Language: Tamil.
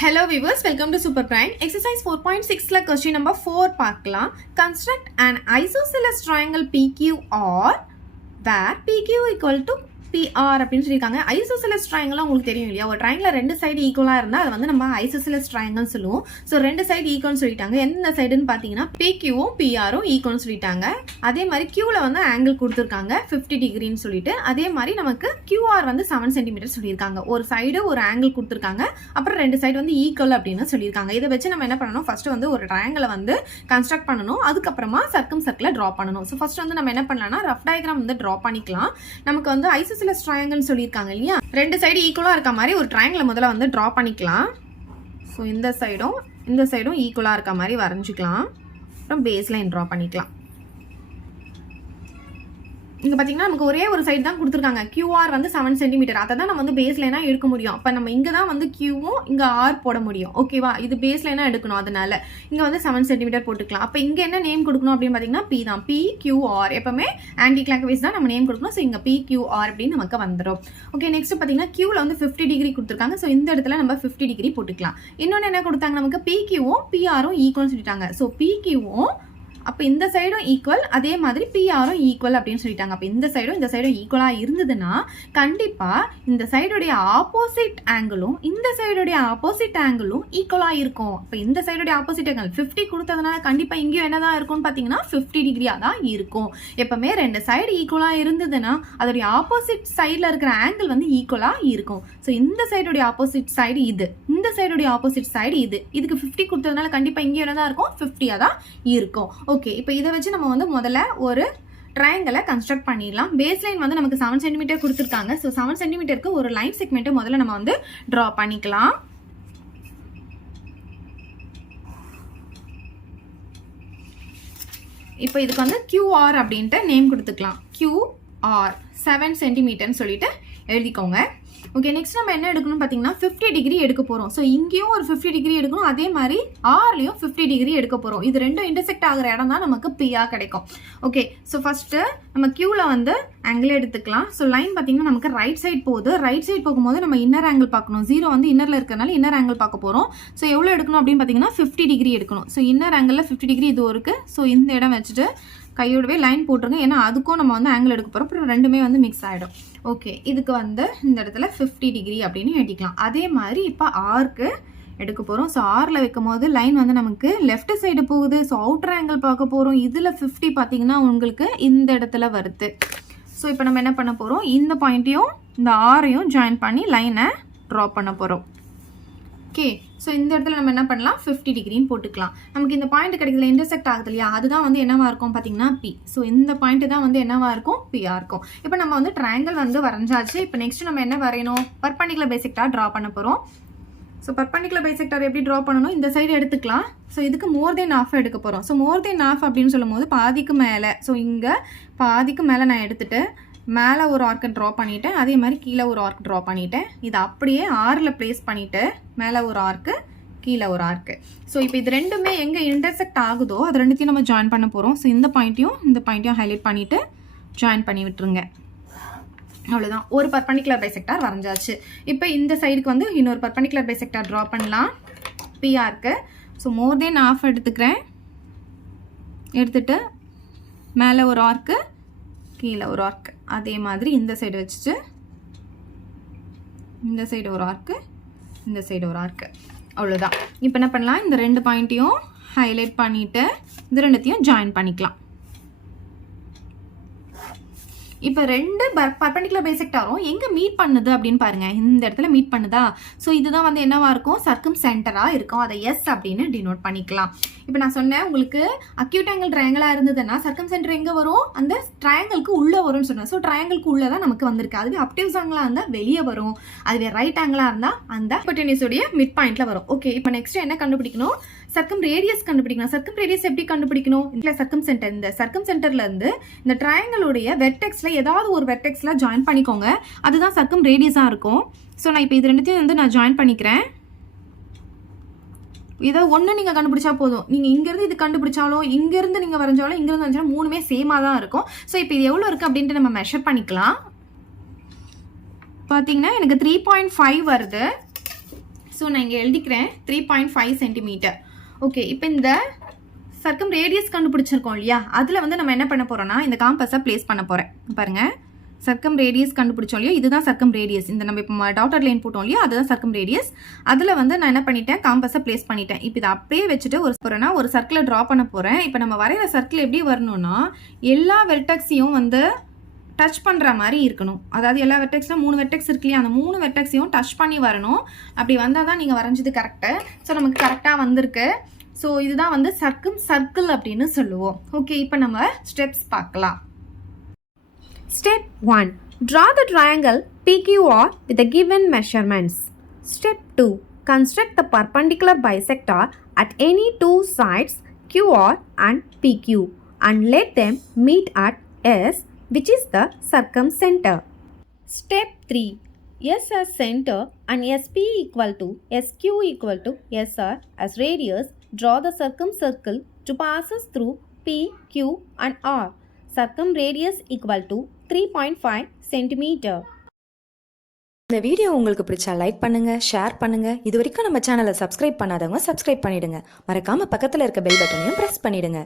Hello viewers, welcome to Super Prime. Exercise 4.6 question number 4 பார்க்கலாம். Construct an isosceles triangle PQR where PQ equal to PR அப்படின்னு சொல்லியிருக்காங்க. ஐசோசெலஸ் ட்ரையாங்கிள் உங்களுக்கு தெரியும் இல்லையா? ஒரு ட்ரையாங்கில் ரெண்டு சைடு ஈக்குவலாக இருந்தால் அதை வந்து நம்ம ஐசோசெலஸ் ட்ரையாங்கிள் சொல்லுவோம். ஸோ ரெண்டு சைடு ஈக்குவல்னு சொல்லிட்டாங்க. எந்த சைடுன்னு பார்த்தீங்கன்னா PQவும் PRவும் ஈக்குவல்னு சொல்லிட்டாங்க. அதே மாதிரி Qவில் வந்து ஆங்கிள் கொடுத்துருக்காங்க 50 டிகிரின்னு சொல்லிட்டு. அதே மாதிரி நமக்கு QR வந்து 7 சென்டிமீட்டர் சொல்லியிருக்காங்க. ஒரு சைடு ஒரு ஆங்கிள் கொடுத்துருக்காங்க, அப்புறம் ரெண்டு சைடு வந்து ஈக்குவல் அப்படின்னு சொல்லியிருக்காங்க. இதை வச்சு நம்ம என்ன பண்ணணும், ஃபர்ஸ்ட் வந்து ஒரு ட்ரையாங்கிளை வந்து கன்ஸ்ட்ரக்ட் பண்ணணும், அதுக்கப்புறமா சர்க்கிளை ட்ரா பண்ணணும். ஸோ ஃபர்ஸ்ட் வந்து நம்ம என்ன பண்ணலாம்னா ரஃப் டயக்ராம் வந்து ட்ரா பண்ணிக்கலாம். நமக்கு வந்து ஐசோசெலஸ் ட்ரையாங்கிள் சொல்லியிருக்காங்க இல்லையா? ரெண்டு சைடு ஈக்குவலா இருக்க மாதிரி ஒரு ட்ரையாங்கிளை முதல்ல வந்து டிரா பண்ணிக்கலாம். ஸோ இந்த சைடும் ஈக்குவலா இருக்க மாதிரி வரைஞ்சிக்கலாம். அப்புறம் பேஸ் லைன் டிரா பண்ணிக்கலாம். இங்க பாத்தீங்கன்னா நமக்கு ஒரே ஒரு சைடு தான் கொடுத்துருக்காங்க. QR வந்து 7 சென்டிமீட்டர். அதை தான் நம்ம வந்து பேஸ் லைனா எடுக்க முடியும். அப்ப நம்ம இங்க தான் வந்து Qவும் இங்க R போட முடியும். ஓகேவா? இது பேஸ் லைனா எடுக்கணும். அதனால இங்க வந்து 7 சென்டிமீட்டர் போட்டுக்கலாம். அப்ப இங்க என்ன நேம் கொடுக்கணும் அப்படின்னு பாத்தீங்கன்னா P தான். PQR எப்பவுமே ஆன்டி கிளாக் வைஸ் தான் நம்ம நேம் கொடுக்கணும். ஸோ இங்க PQR அப்படின்னு நமக்கு வந்துடும். ஓகே, நெக்ஸ்ட் பாத்தீங்கன்னா Qல வந்து 50 டிகிரி கொடுத்துருக்காங்க. ஸோ இந்த இடத்துல நம்ம 50 டிகிரி போட்டுக்கலாம். இன்னொன்னு என்ன கொடுத்தாங்க, நமக்கு PQவும் PRவும் ஈக்குவல் சொல்லிட்டாங்க. ஸோ PQவும் அப்போ இந்த சைடும் ஈக்குவல், அதே மாதிரி பிஆரும் ஈக்குவல் அப்படின்னு சொல்லிட்டாங்க. அப்போ இந்த சைடும் ஈக்குவலாக இருந்ததுன்னா கண்டிப்பாக இந்த சைடுடைய ஆப்போசிட் ஆங்கிளும் இந்த சைடுடைய ஆப்போசிட் ஆங்கிளும் ஈக்குவலாக இருக்கும். இப்போ இந்த சைடுடைய ஆப்போசிட் ஆங்கிள் 50 கொடுத்ததுனால கண்டிப்பாக இங்கேயும் என்னதான் இருக்கும்னு பார்த்தீங்கன்னா 50 டிகிரியாக தான் இருக்கும். எப்பவுமே ரெண்டு சைடு ஈக்குவலாக இருந்ததுன்னா அதோடைய ஆப்போசிட் சைடில் இருக்கிற ஆங்கிள் வந்து ஈக்குவலாக இருக்கும். ஸோ இந்த சைடுடைய ஆப்போசிட் சைடு இது, இந்த சைடுடைய ஆப்போசிட் சைடு இது. இதுக்கு 50 கொடுத்ததுனால கண்டிப்பாக இங்கேயும் என்னதான் இருக்கும், 50 தான் இருக்கும். ஓகே, இப்போ இதை வச்சு நம்ம வந்து முதல்ல ஒரு ட்ரையாங்கிளை கன்ஸ்ட்ரக்ட் பண்ணிடலாம். பேஸ் லைன் வந்து நமக்கு 7 சென்டிமீட்டர் கொடுத்துருக்காங்க. ஸோ 7 சென்டிமீட்டருக்கு ஒரு லைன் செக்மெண்ட்டை முதல்ல நம்ம வந்து ட்ரா பண்ணிக்கலாம். இப்போ இதுக்கு வந்து QR அப்படின்ட்டு நேம் கொடுத்துக்கலாம். QR 7 சென்டிமீட்டர்னு சொல்லிட்டு எழுதிக்கோங்க. ஓகே, நெக்ஸ்ட் நம்ம என்ன எடுக்கணும்னு பார்த்தீங்கன்னா 50 டிகிரி எடுக்க போகிறோம். ஸோ இங்கேயும் ஒரு 50 டிகிரி எடுக்கணும், அதே மாதிரி ஆர்லையும் 50 டிகிரி எடுக்க போகிறோம். இது ரெண்டும் இன்டர்செக்ட் ஆகிற இடம் தான் நமக்கு PR கிடைக்கும். ஓகே, ஸோ ஃபஸ்ட்டு நம்ம Qவில் வந்து ஆங்கிள் எடுத்துக்கலாம். ஸோ லைன் பார்த்தீங்கன்னா நமக்கு ரைட் சைட் போகுது. ரைட் சைட் போகும்போது நம்ம இன்னர் ஆங்கிள் பார்க்கணும். 0 வந்து இன்னரில் இருக்கிறனால இன்னர் ஆங்கிள் பார்க்க போகிறோம். ஸோ எவ்வளோ எடுக்கணும் அப்படின்னு பார்த்தீங்கன்னா 50 டிகிரி எடுக்கணும். ஸோ இன்னர் ஆங்கிளில் 50 டிகிரி இது இருக்குது. ஸோ இந்த இடம் வச்சுட்டு கையோடவே லைன் போட்டுருங்க. ஏன்னா அதுக்கும் நம்ம வந்து ஆங்கிள் எடுக்க போகிறோம். அப்புறம் ரெண்டுமே வந்து மிக்ஸ் ஆகிடும். ஓகே, இதுக்கு வந்து இந்த இடத்துல 50 டிகிரி அப்படின்னு எழுதிக்கலாம். அதே மாதிரி இப்போ ஆர்க்கு எடுக்க போகிறோம். ஸோ ஆரில் வைக்கும் போது லைன் வந்து நமக்கு லெஃப்ட் சைடு போகுது. ஸோ அவுட்டர் ஆங்கிள் பார்க்க போகிறோம். இதில் 50 பார்த்தீங்கன்னா உங்களுக்கு இந்த இடத்துல வருது. ஸோ இப்போ நம்ம என்ன பண்ண போகிறோம், இந்த பாயிண்ட்டையும் இந்த ஆரையும் ஜாயின் பண்ணி லைனை ட்ரா பண்ண போகிறோம். ஓகே, ஸோ இந்த இடத்துல நம்ம என்ன பண்ணலாம், 50 டிகிரின்னு போட்டுக்கலாம். நமக்கு இந்த பாயிண்ட் கிடைக்கிறதுல இன்டர்செக்ட் ஆகுது இல்லையா? அதுதான் வந்து என்னவா இருக்கும் பார்த்தீங்கன்னா P. ஸோ இந்த பாயிண்ட் தான் வந்து என்னவா இருக்கும், PR இருக்கும். இப்போ நம்ம வந்து ட்ரையாங்கிள் வந்து வரைஞ்சாச்சு. இப்போ நெக்ஸ்ட் நம்ம என்ன வரையணும், பர்பெண்டிகுலர் பைசெக்டார் ட்ரா பண்ண போகிறோம். ஸோ பர்பெண்டிகுலர் பைசெக்டார் எப்படி ட்ரா பண்ணணும், இந்த சைடு எடுத்துக்கலாம். ஸோ இதுக்கு மோர் தென் ½ எடுக்க போகிறோம். ஸோ மோர் தென் ½ அப்படின்னு சொல்லும் போது பாதிக்கு மேலே, ஸோ இங்கே பாதிக்கு மேலே நான் எடுத்துட்டு மேலே ஒரு ஆர்க்கை ட்ரா பண்ணிவிட்டேன், அதே மாதிரி கீழே ஒரு ஆர்க் ட்ரா பண்ணிவிட்டேன். இது அப்படியே ஆரில் ப்ளேஸ் பண்ணிவிட்டு மேலே ஒரு ஆர்க்கு கீழே ஒரு ஆர்க்கு. ஸோ இப்போ இது ரெண்டுமே எங்கே இன்டர்செக்ட் ஆகுதோ அது ரெண்டுத்தையும் நம்ம ஜாயின் பண்ண போகிறோம். ஸோ இந்த பாயிண்ட்டையும் ஹைலைட் பண்ணிவிட்டு ஜாயின் பண்ணி விட்டுருங்க. அவ்வளோதான், ஒரு பர்பெண்டிகுலர் பைசெக்டார் வரைஞ்சாச்சு. இப்போ இந்த சைடுக்கு வந்து இன்னொரு பர்பெண்டிகுலர் பைசெக்டார் ட்ரா பண்ணலாம் PRக்கு. ஸோ மோர் தென் ½ எடுத்துக்கிறேன். எடுத்துட்டு மேலே ஒரு ஆர்க்கு கீழே ஒரு ஆர்க்கு. அதே மாதிரி இந்த சைடு வச்சுட்டு இந்த சைடு ஒரு ஆர்க்கு, இந்த சைடு ஒரு ஆர்க்கு. அவ்வளோதான். இப்போ என்ன பண்ணலாம், இந்த ரெண்டு பாயிண்ட்டையும் ஹைலைட் பண்ணிவிட்டு இது ரெண்டுத்தையும் ஜாயின் பண்ணிக்கலாம். இப்போ ரெண்டு பர்பெண்டிகுலர் பைசெக்டாரும் எங்கே மீட் பண்ணுது அப்படின்னு பாருங்க. இந்த இடத்துல மீட் பண்ணுதா? ஸோ இதுதான் வந்து என்னவா இருக்கும், சர்க்கம் சென்டராக இருக்கும். அதை எஸ் அப்படின்னு டினோட் பண்ணிக்கலாம். இப்போ நான் சொன்னேன் உங்களுக்கு அக்யூட் ஆங்கிள் ட்ரையாங்கிளாக இருந்ததுன்னா சர்க்கம் சென்டர் எங்கே வரும், அந்த ட்ரையாங்கிளுக்கு உள்ளே வரும்னு சொன்னேன். ஸோ ட்ரையாங்கிளுக்கு உள்ளே தான் நமக்கு வந்திருக்கு. அதுவே அப்டிவ்ஸ் ஆங்கிளாக இருந்தால் வெளியே வரும். அதுவே ரைட் ஆங்கிளாக இருந்தால் அந்த ஹைபோடெனியூஸோடைய மிட் பாயிண்ட்ல வரும். ஓகே, இப்போ நெக்ஸ்ட் என்ன கண்டுபிடிக்கணும், சர்க்கம் ரேடியஸ் கண்டுபிடிக்கணும். சர்க்கம் ரேடியஸ் எப்படி கண்டுபிடிக்கணும், இல்லை சர்க்கம் சென்டர், இந்த சர்க்கம் சென்டர்ல இருந்து இந்த ட்ரையாங்கிளுடைய வெர்டெக்ஸ்ல ஏதாவது ஒரு வெர்டெக்ஸ்ல ஜாயின் பண்ணிக்கோங்க. அதுதான் சர்க்கம் ரேடியஸாக இருக்கும். ஸோ நான் இப்போ இது ரெண்டுத்தையும் வந்து நான் ஜாயின் பண்ணிக்கிறேன். இதை ஒன்று நீங்கள் கண்டுபிடிச்சா போதும். நீங்கள் இங்கேருந்து இது கண்டுபிடிச்சாலும் இங்கேருந்து நீங்கள் வரைஞ்சாலும் இங்கேருந்து வரைஞ்சாலும் மூணுமே சேமாக தான் இருக்கும். ஸோ இப்போ இது எவ்வளோ இருக்குது அப்படின்ட்டு நம்ம மெஷர் பண்ணிக்கலாம். பார்த்தீங்கன்னா எனக்கு 3.5 வருது. ஸோ நான் இங்கே எழுதிக்கிறேன் 3.5 சென்டிமீட்டர். ஓகே, இப்போ இந்த சர்க்கம் ரேடியஸ் கண்டுபிடிச்சிருக்கோம் இல்லையா, அதில் வந்து நம்ம என்ன பண்ண போகிறோம்னா இந்த காம்பஸை ப்ளேஸ் பண்ண போகிறேன். பாருங்கள், சர்க்கம் ரேடியஸ் கண்டுபிடிச்சோம் இல்லையா, இதுதான் சர்க்கம் ரேடியஸ். இந்த நம்ம இப்போ டாட்டர் லைன் போட்டோம் இல்லையா, அதுதான் சர்க்கம் ரேடியஸ். அதில் வந்து நான் என்ன பண்ணிட்டேன், காம்பஸை ப்ளேஸ் பண்ணிட்டேன். இப்போ இதை அப்படியே வச்சுட்டு ஒரு சர்க்கிளை ட்ரா பண்ண போகிறேன். இப்போ நம்ம வரைகிற சர்க்கிள் எப்படி வரணும்னா எல்லா வெர்டெக்ஸையும் வந்து டச் பண்ணுற மாதிரி இருக்கணும். அதாவது எல்லா வெர்டெக்ஸில் 3 வெர்டெக்ஸ் இருக்கு இல்லையா, அந்த 3 வெர்டெக்ஸையும் டச் பண்ணி வரணும். அப்படி வந்தால் தான் நீங்கள் வரைஞ்சது கரெக்டு. ஸோ நமக்கு கரெக்டாக வந்திருக்கு. ஸோ இதுதான் வந்து சர்க்கிள் அப்படின்னு சொல்லுவோம். ஓகே, இப்போ நம்ம ஸ்டெப்ஸ் பார்க்கலாம். Step 1. Draw the triangle PQR with the given measurements. Step 2. Construct the perpendicular bisector at any two sides QR and PQ and let them meet at S, which is the circumcenter. Step 3. S as center and SP equal to SQ equal to SR as radius. Draw the circumcircle to passes through P, Q and R. Circum radius equal to 3.5 centimeter. இந்த வீடியோ உங்களுக்கு பிடிச்சா லைக் பண்ணுங்க, ஷேர் பண்ணுங்க. இது வரைக்கும் நம்ம சேனலை சப்ஸ்கிரைப் பண்ணாதவங்க சப்ஸ்கிரைப் பண்ணிடுங்க. மறக்காம பக்கத்துல இருக்க பெல் பட்டனையும் பிரஸ் பண்ணிடுங்க.